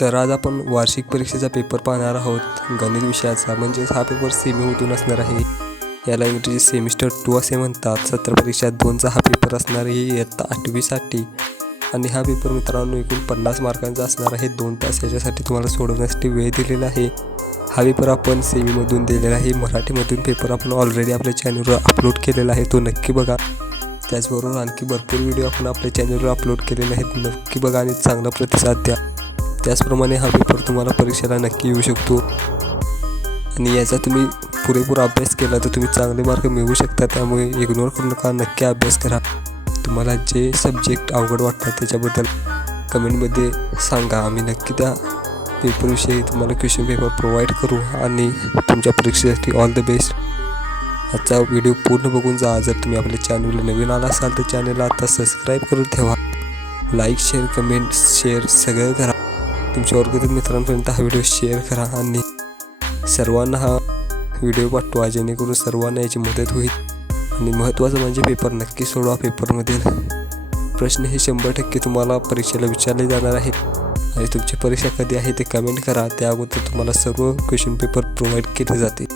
तर आज आपण वार्षिक परीक्षेचा पेपर पाहणार आहोत गणित विषयाचा, म्हणजेच हा पेपर सेमीमधून असणार आहे. याला इंग्रजी सेमिस्टर 2 असे म्हणतात. सत्र परीक्षा 2चा हा पेपर असणार आहे इयत्ता 8वीसाठी. आणि हा पेपर मित्रांनो एकूण 50 मार्कांचा असणार आहे. 2 तास याच्यासाठी तुम्हाला सोडवण्यासाठी वेळ दिलेला आहे. हा पेपर आपण सेमीमधून दिलेला आहे. मराठीमधून पेपर आपण ऑलरेडी आपल्या चॅनलवर अपलोड केलेला आहे, तो नक्की बघा. त्याचबरोबर आणखी भरपूर व्हिडिओ आपण आपल्या चॅनलवर अपलोड केलेले आहेत, नक्की बघा आणि चांगला प्रतिसाद द्या. त्याचप्रमाणे हा पेपर तुम्हाला परीक्षेला नक्की येऊ शकतो आणि याचा तुम्ही पुरेपूर अभ्यास केला तर तुम्ही चांगले मार्क मिळवू शकता. त्यामुळे इग्नोर करू नका, नक्की अभ्यास करा. तुम्हाला जे सब्जेक्ट अवघड वाटतात त्याच्याबद्दल कमेंटमध्ये सांगा. आम्ही नक्की त्या पेपरविषयी तुम्हाला क्वेश्चन पेपर प्रोव्हाइड करू आणि तुमच्या परीक्षेसाठी ऑल द बेस्ट. आजचा व्हिडिओ पूर्ण बघून जा. जर तुम्ही आपल्या चॅनलला नवीन आला असाल तर चॅनलला आता सबस्क्राईब करून ठेवा. लाईक, शेअर, कमेंट, शेअर सगळं करा. तुमच्या वर्गातील मित्रांपर्यंत हा व्हिडिओ शेअर करा आणि सर्वांना हा व्हिडिओ पाठवा, जेणेकरून सर्वांना याची मदत होईल. आणि महत्त्वाचं म्हणजे पेपर नक्की सोडवा. पेपरमधील प्रश्न हे 100% तुम्हाला परीक्षेला विचारले जाणार आहेत आणि तुमची परीक्षा कधी आहे ते कमेंट करा. त्या अगोदर तुम्हाला सर्व क्वेश्चन पेपर प्रोव्हाइड केले जाते.